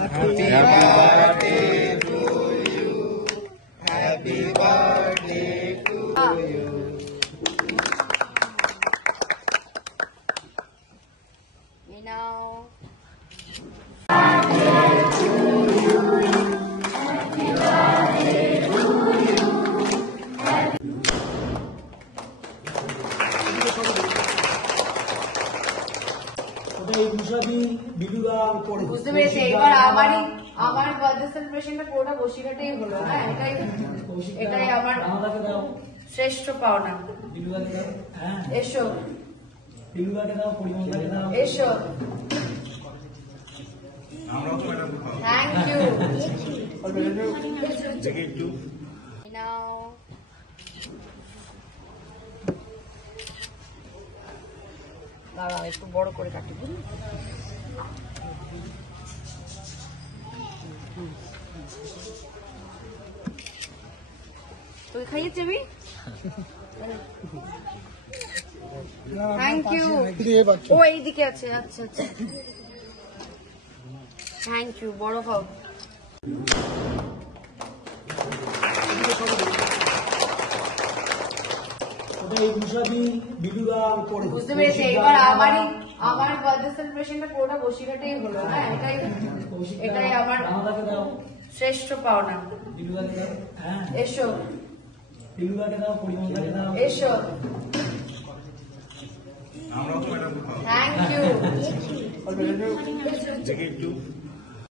Happy birthday to you. Happy birthday to you. You know. বুঝতে পেরেছি এবার আমার বার্থডে সেলিব্রেশনটা পুরোটা বসিরহাটেই হলো না এটাই আমার শ্রেষ্ঠ পাওনা এসো এসো থ্যাংক ইউ নাও দাঁড়াও একটু বড় করে কাটি তোকে খাইয়েছি আমি থ্যাংক ইউ ও এইদিকে আছে আচ্ছা আচ্ছা থ্যাংক ইউ বড় খাও বুঝতে পেরেছি এবার আমার বার্থডে সেলিব্রেশনটা পুরোটা বসিরহাটেই হলো না এটাই আমার শ্রেষ্ঠ পাওনা এসো এসো থ্যাংক ইউ